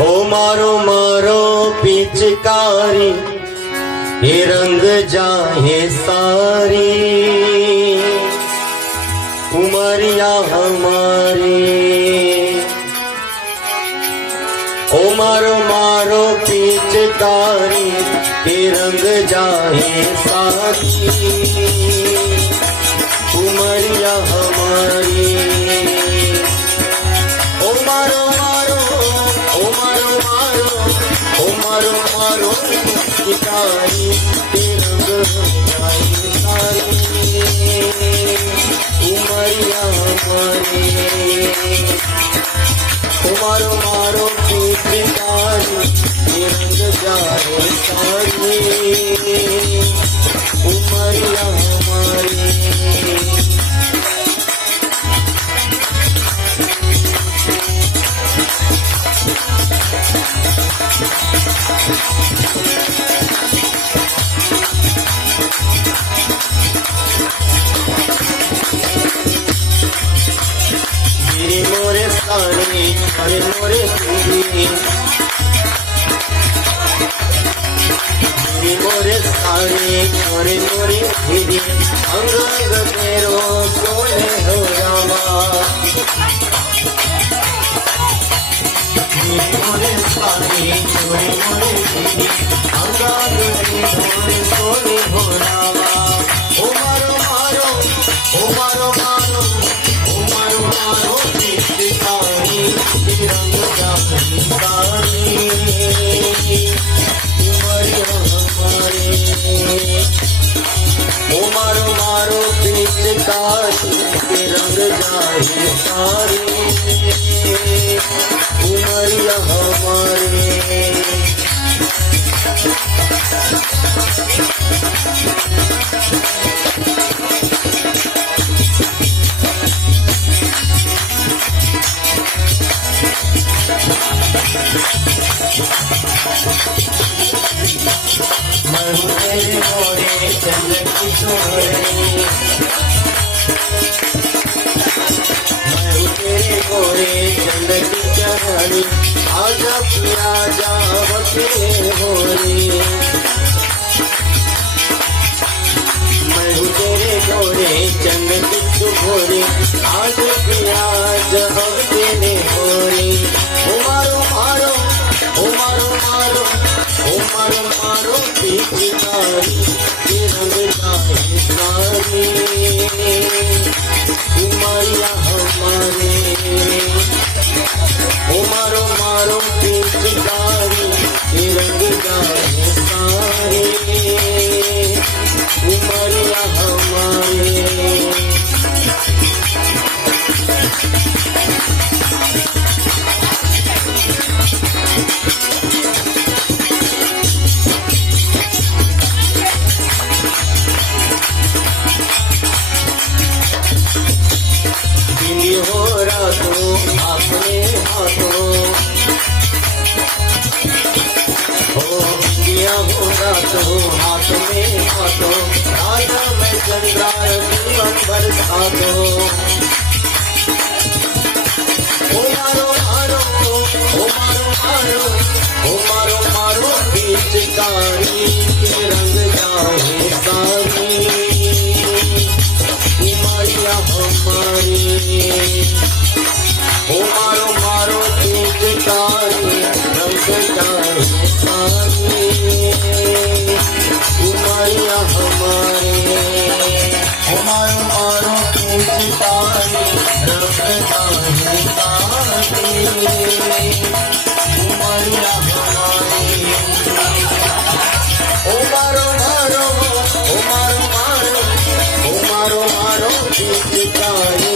ओ मारो मारो पिचकारी ये रंग जाए सारी उमरिया हमारी। ओ मारो मारो पिचकारी ये रंग जाए सारी उमरिया हमारी। ओ मारो मारो ओ मारो मारो ओ मारो मारो पिचकारी ये रंग जाए सारी उमरिया हमारी। ओ मारो मारो पिचकारी ये रंग जाए सारी उमरिया हमारी। मोरे सानी अरे मोरे पीरी मोरे सानी अरे मोरे पीरी अंग अंग तेरो सोने हो रामा। मोरे सानी अरे मोरे पीरी अंग अंग तेरो सोने हो रामा। ओ मारो मारो ओ मारो मारो ओ मारो मारो पिचकारी ये रंग जाए सारी उमरिया हमारी। ओ मारो मारो पिचकारी ये रंग जाए सारी उमरिया हमारी। मैं हूँ तेरे गोरे चंद की चोरी मैं हूँ तेरे गोरे चंद की चढ़ानी आजा पिया जा बके होरी। मैं हूँ तेरे गोरे चंद की चुभोरी आज पिया जा बके होरी। ओ मारो मारो ओ मारो मारो ओ मारो मारो पिचकारी ये रंग जाए सारी उमरिया हमारे। ओ मारो मारो पिचकारी ये रंग जाए सारी उमरिया हमारे। हो रातों अपने हाथों हो दिया हो रातों हाथ में हाथों राजा में चंद्रा जीवन बरसा दो। ओ मारो मारो ओ मारो मारो ओ मारो मारो पिचकारी के रंग जाए सारी उमरिया हमारी। ओ मारो मारो पिचकारी रंग जाए सारी उमरिया हमारे। ओ मारो मारो पिचकारी रंग जाए सारी उमरिया हमारे। ओ मारो मारो ओ मारो मारो ओ मारो मारो पिचकारी